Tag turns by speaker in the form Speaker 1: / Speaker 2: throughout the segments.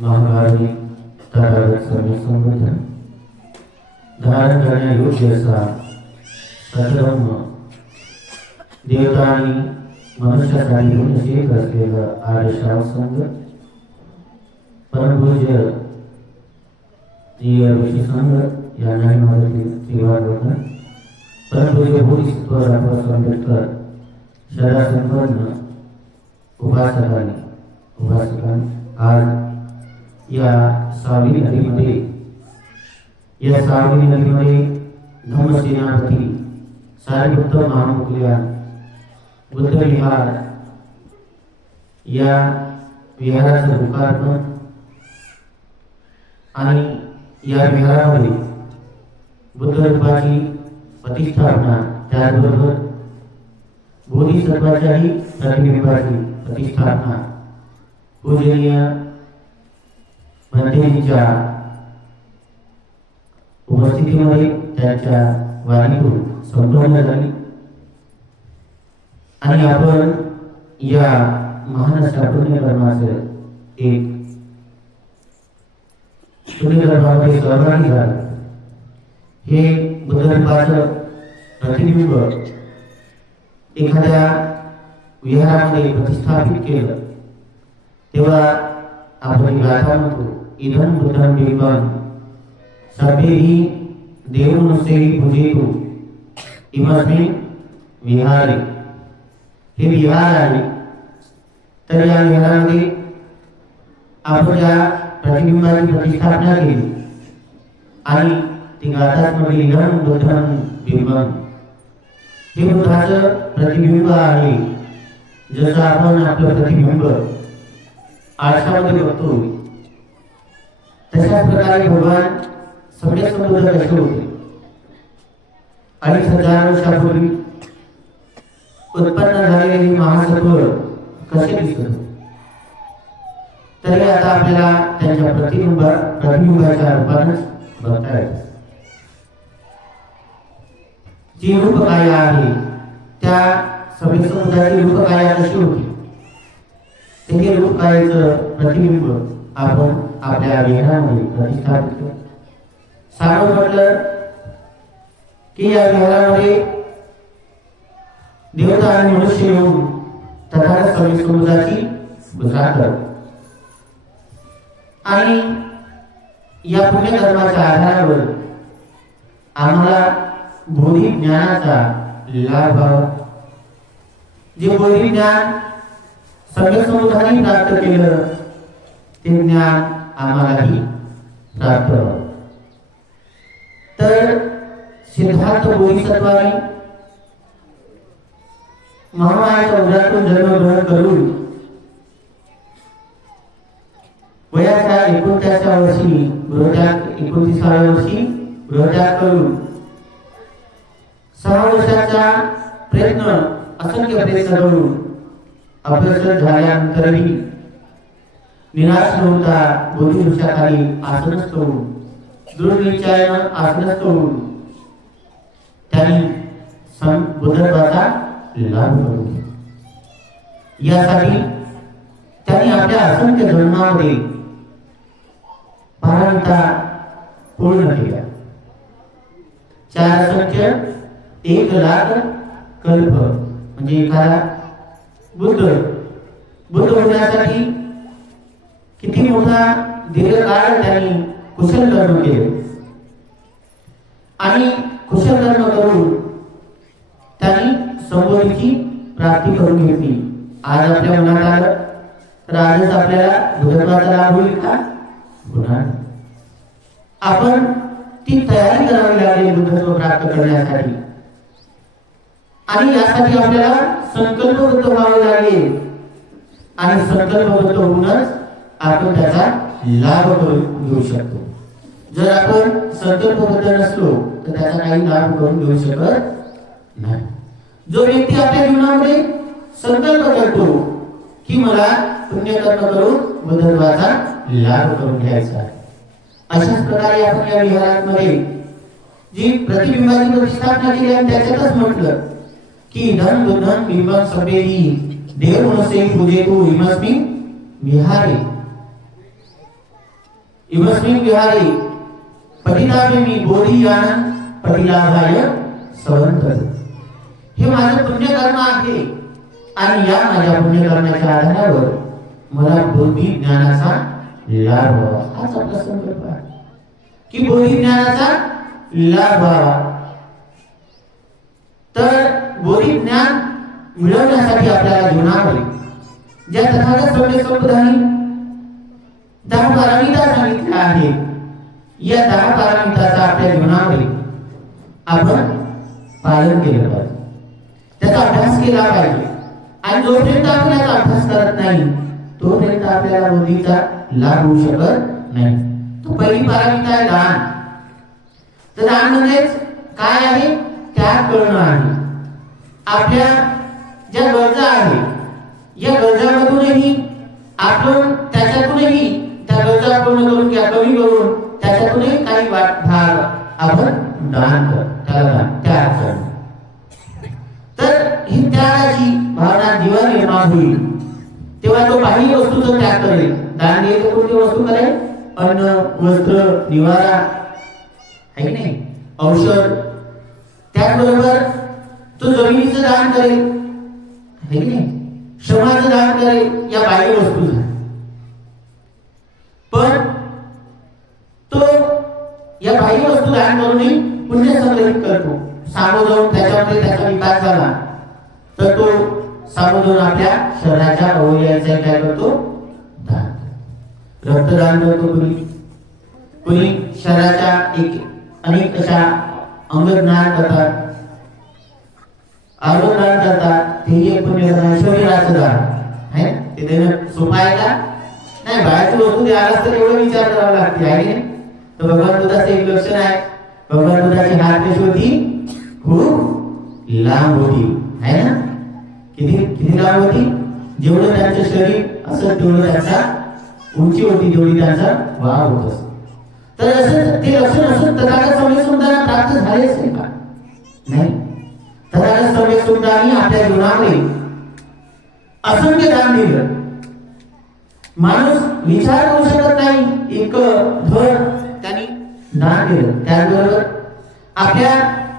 Speaker 1: महाभारती तथागत सर्व संबोधन धारण करण्यायोग्य असा सधर्म देवता आणि मनुष्यासाठी म्हणून एक असलेला आर्य संघ. परमपूज्य ऋषी संघ यांनाही माझं त्रिवार परमपूज्य भूईश्वर रामदास आंबेडकर शहरा संपन्न उपासकांनी उपासकांनी आज या सावली नदीमध्ये, या सावली नदीमध्ये धम्मसेनापती सारिपुत्त महामुखल्या बुद्ध विहार या विहाराचं लोकार्पण आणि या विहारामध्ये बुद्ध रूपाची प्रतिष्ठापना त्याचबरोबर बोधिसत्वाच्याही प्रतिबिंबाची प्रतिष्ठापना पूजनीय मंदिरीच्या उपस्थितीमध्ये त्याच्या वाणीतून संपन्न झाली आणि आपण या महान सापुण्यकर्माचं एक पुण्यकर्मामध्ये सहभागी झाले. हे बुद्धरूपाचं प्रतिबिंब एखाद्या विहारामध्ये प्रतिस्थापित केलं तेव्हा आपण गाथा म्हणतो. इधन बुद्धन बिंबन सर्वेही देवनुसेही पूजेतु इमस्मिन विहारे हे विहार। आहे तर या विहारामध्ये आपण ज्या प्रतिबिंबाची प्रतिष्ठापना केली आणि ती गाथामध्ये इधन बुद्धन बिंबन हे बुद्धाचं प्रतिबिंब आहे जसं आपण आपलं प्रतिबिंब। आरशामध्ये बघतो तशाच प्रकारे भगवान सगळे समुद्र कसे होते. अडीच हजार वर्षापूर्वी उत्पन्न झालेले हे महासत्व कसे दिसत तरी आता आपल्याला त्यांच्या प्रतिबिंब प्रतिबिंबाच्या रूपानच बघता येत. जी रूपकाया आहे त्या सभे समुदायाची रूपकाया कशी होती? त्याचे रूपकायाचं प्रतिबिंब आपण आपल्या विहारामध्ये प्रतिष्ठापित सारं म्हटलं की या विहारामध्ये देवता आणि मनुष्य येऊन तथागत सवय समुदायाची बुसा करत आणि या पुण्यकर्माच्या आधारावर आम्हाला बोधी ज्ञानाचा लाभ जे बोधी ज्ञान सगळ्या समुदायाने प्राप्त केलं ते ज्ञान आम्हालाही प्राप्त तर सिद्धार्थ बोधिसत्वाने महामायाच्या उदरातून जन्मग्रहण करून वयाच्या एकोणत्याच्या वर्षी गृहत्याग एकोणतीसाव्या वर्षी गृहत्याग करून सहा वर्षाचा प्रयत्न असंख्य प्रयत्न करून अभ्यास झाल्यानंतरही निराश न होता दोन्ही वृक्षाखाली आसनस्थ होऊन दृढ निश्चयानं आसनस्थ होऊन त्यांनी सं बुद्धत्वाचा लाभ करून यासाठी त्यांनी आपल्या असंख्य जन्मामध्ये पारंता पूर्ण केल्या. चार संख्य एक लाख कल्प म्हणजे एखादा बुद्ध. बुद्ध होण्यासाठी किती मोठा दीर्घकाळ त्यांनी कुशल कर्म केले. आणि कुशल कर्म करून त्यांनी संबोधीची प्राप्ती करून घेतली. आज आपल्या मनात आलं तर आजच आपल्याला बुधत्वाचा लाभ होईल का? होणार. आपण ती तयारी करावी लागली बुद्धत्व प्राप्त करण्यासाठी. आणि यासाठी आपल्याला संकल्पबद्ध व्हावे लागेल. आणि संकल्पबद्ध होऊनच आपण त्याचा लाभ करून घेऊ शकतो. जर आपण संकल्पबद्ध नसलो तर त्याचा काही लाभ करून घेऊ शकत नाही. जो व्यक्ती आपल्या जीवनामध्ये संकल्प करतो की मला पुण्यकर्म करून बदलवाचा लाभ करून घ्यायचा आहे. अशाच प्रकारे आपण या विहारामध्ये जी प्रतिबिंबाची प्रतिष्ठापना केली आणि त्याच्यातच म्हटलं की धन दुधन बिंबन सभेरी देव नसे पूजे तू इमस्मी विहारे. इवस्मिन विहारे पतितावे मी बोधी यान पतिलाभाय सवंत हे माझं पुण्यकर्म आहे. आणि या माझ्या पुण्यकर्माच्या आधारावर मला बोधी ज्ञानाचा लाभ व्हावा. हाच आपला संकल्प आहे. की बोधी ज्ञानाचा लाभ व्हावा. तर बोधी ज्ञान मिळवण्यासाठी आपल्याला जीवनामध्ये ज्या तथागत सोडले संप्रदानी दहा पारामिता सांगितल्या आहेत या दहा पारामिताचा आपल्या जीवनामध्ये आपण पालन केलं पाहिजे. त्याचा अभ्यास केला पाहिजे. आणि जोपर्यंत आपण याचा अभ्यास करत नाही तोपर्यंत आपल्याला बुद्धीचा लाभ होऊ शकत नाही. तो पहिली पारामिता आहे दान. तर दान म्हणजेच काय आहे? त्याग करणं आहे. आपल्या ज्या गरजा आहे या गरजामधूनही आपण त्याच्यातूनही त्या पूर्ण करून किंवा कमी करून त्याच्यातूनही काही वाट भाग आपण दान कर. त्याला त्याग तर ही त्यागाची भावना जीवन निर्माण होईल. तेव्हा तो बाह्य वस्तूचा त्याग करेल. दान दिले तर कोणती वस्तू करेल? अन्न वस्त्र निवारा आहे नाही? औषध. त्याचबरोबर तो जमिनीचं दान करेल. नाही? श्रमाचं दान करेल या बाह्य वस्तूचं. पण तो या काही वस्तू दान करूनही पुण्य संग्रहित करतो. सामो जाऊन त्याच्यामध्ये त्याचा विकास झाला. तर तो सामो जाऊन आपल्या शहराच्या अवयवाचा काय करतो. दान रक्तदान करतो कोणी? कोणी शहराच्या एक अनेक अशा अंगदान करतात. आरोग्य दान करतात. ते एक पुण्य शरीराचं दान आहे ते देणं सोपं आहे का? नाही बाहेरची वस्तू द्यायला तर एवढं विचार करावा लागते आहे तर भगवान बुद्धाचं एक लक्षण आहे. भगवान बुद्धाची हात कशी होती? खूप लांब होती. आहे ना? किती किती लांब होती? जेवढं त्यांचं शरीर असं तेवढं त्यांचा उंची होती तेवढी त्यांचा वाढ होत असत. तर असं ते लक्षण असं तथागत समय सुद्धा प्राप्त झालेच नाही का? नाही. तथागत समय सुद्धा आपल्या जीवनामध्ये असंख्य दान दिलं. माणूस विचार करू शकत नाही एक धड त्यांनी दान केलं. त्याचबरोबर आपल्या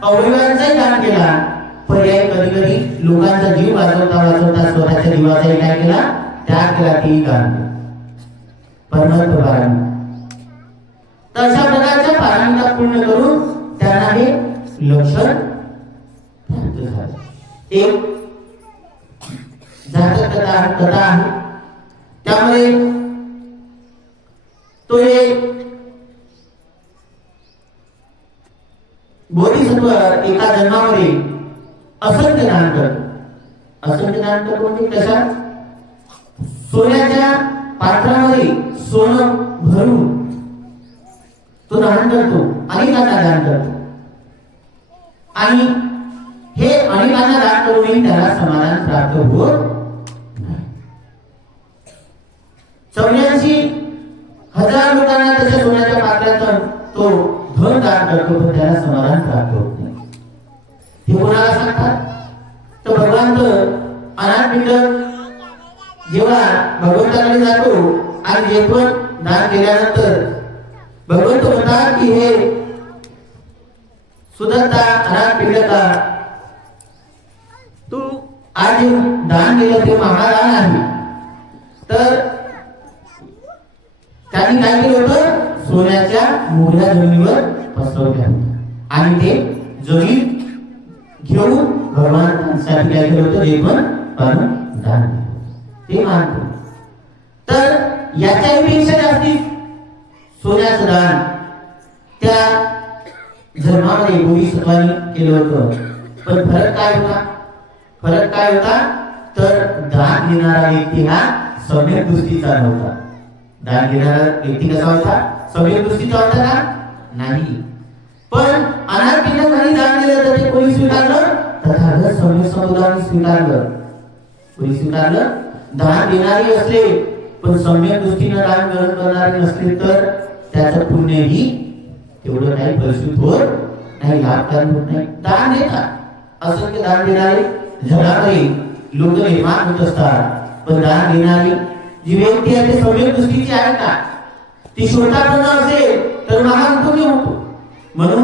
Speaker 1: अवयवांचाही दान केला. पर्याय कधी कधी लोकांचा जीव वाजवता वाजवता स्वतःच्या जीवाचाही काय केला त्याग केला तेही दान केलं. परमात्मा तर अशा प्रकारच्या पारायणता पूर्ण करून त्यांना हे लक्षण प्राप्त झालं. एक जातक कथा कथा आहे. त्यामुळे तो एक बोधिसत्व एका जन्मामध्ये असंख्य दान करतो. असंख्य दान करतो म्हणजे कशा? सोन्याच्या पात्रामध्ये सोनं भरून तो दान करतो अनेकांना दान करतो. आणि हे अनेकांना दान करूनही त्याला समाधान प्राप्त होत चौऱ्याऐंशी हजार लोकांना त्याच्या सोन्याच्या पात्रातून तो धन दान करतो पण त्याला समाधान प्राप्त होत नाही. हे कोणाला सांगतात? तर भगवान अनाथ जेव्हा भगवंताकडे जातो आणि जे पण दान केल्यानंतर भगवंत म्हणतात की हे सुदत्ता अनाथ पिंडका तू आज दान केलं ते महादान आहे. तर त्यांनी काय केलं होतं? सोन्याच्या मोठ्या जमिनीवर पसरवल्या आणि ते जमीन घेऊन भगवानांसाठी काय केलं होतं? ते पण पण दान ते मानतो. तर याच्याही पेक्षा जास्ती सोन्याचं दान. त्या धर्मामध्ये बोधिसत्वानी केलं होतं. पण फरक काय होता? फरक काय होता? तर दान देणारा व्यक्ती हा सम्यक दृष्टीचा नव्हता. दान घेणारा व्यक्ती कसा होता सम्यक दृष्टीचा होता ना? नाही. पण अनाथ पिंडांनी दान दिलं तर ते कोणी स्वीकारलं? तथागत सम्यक समुदायाने स्वीकारलं. कोणी स्वीकारलं? दान देणारे असले पण सम्यक दृष्टीनं दान ग्रहण करणारे नसले तर त्याचं पुण्यही तेवढं नाही फलश्रुत होत नाही लाभकारी होत नाही. दान देतात. असंख्य दान देणारे जगामध्ये लोक निर्माण होत असतात. पण दान देणारी जी व्यक्ती आहे ते दृष्टीची आहे का ती श्रोतापन्न असेल तर महान कमी होतो. म्हणून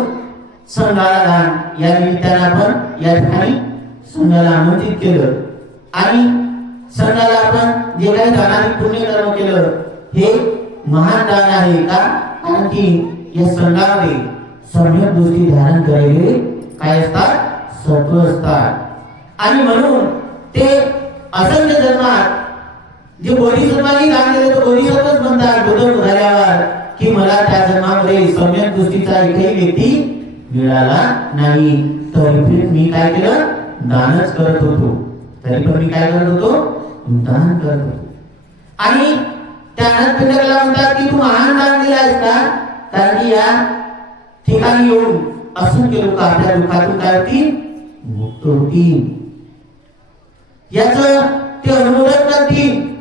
Speaker 1: संघाला दान या निमित्तानं आपण या ठिकाणी संघाला आमंत्रित केलं. आणि संघाला आपण जे काही दानाने पुण्य कर्म केलं हे महान दान आहे का? कारण की या संघामध्ये सम्यक दृष्टी धारण केलेले काय असतात? सत्व असतात. आणि म्हणून ते असंख्य जन्मात जे बोधिसत्वानी लागलेले तो तर बोधिसत्वच म्हणतात बदल झाल्यावर की मला त्या जन्मामध्ये सम्यक दृष्टीचा एकही व्यक्ती मिळाला नाही. तरी मी काय केलं? दानच करत होतो. तरी पण मी काय करत होतो? दान करत होतो. आणि त्यानंतर पिंडकाला म्हणतात की तू महान दान आहेस का? कारण की या ठिकाणी येऊन असंख्य लोक आपल्या दुःखातून काय होतील? मुक्त होतील. याच ते अनुमोदन करतील.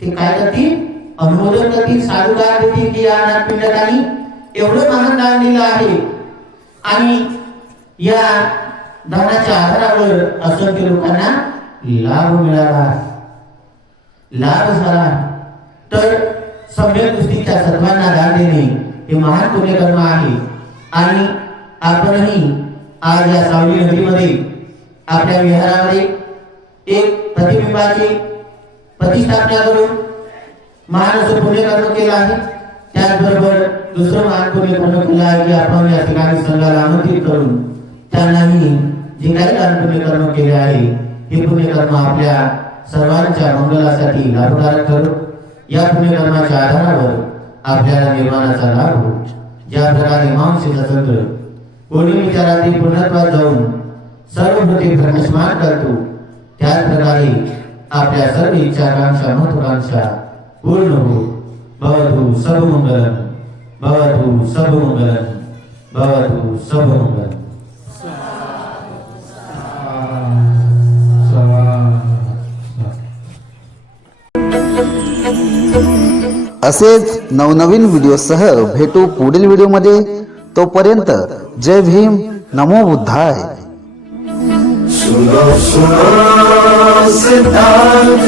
Speaker 1: ते काय करतील? अनुमोदन करतील. साधुकार देतील. की या अनाथ एवढं महान दान दिलं आहे. आणि या दानाच्या आधारावर असंख्य लोकांना लाभ मिळाला. लाभ झाला. तर सम्यक दृष्टीच्या सर्वांना दान देणे हे महान पुण्यकर्म आहे. आणि आपणही आज या सावली नदीमध्ये आपल्या विहारामध्ये एक प्रतिबिंबाची प्रतिष्ठापना करून महान असं पुण्यकर्म केलं आहे. त्याचबरोबर दुसरं महान पुण्यकर्म केलं आहे की आपण या ठिकाणी संघाला आमंत्रित करून त्यांनाही जे काही दान पुण्यकर्म केले आहे. हे पुण्यकर्म आपल्या सर्वांच्या मंगलासाठी लाभकारक ठरू. या पुण्यकर्माच्या आधारावर आपल्याला निर्माणाचा लाभ हो ज्या प्रकारे मांसीचा तंत्र कोणी विचारातील पूर्णत्वात जाऊन सर्व भूते प्रकाशमान करतो त्याच प्रकारे आपल्या सर्व इच्छा आकांक्षा महत्वाकांक्षा पूर्ण हो. भवतु सब मंगलम भवतु सब मंगलम भवतु सब मंगलम
Speaker 2: असेच नवनवीन व्हिडिओसह भेटू पुढील व्हिडिओमध्ये. तोपर्यंत जय भीम. नमो बुद्धाय.
Speaker 3: በእሱ ስናት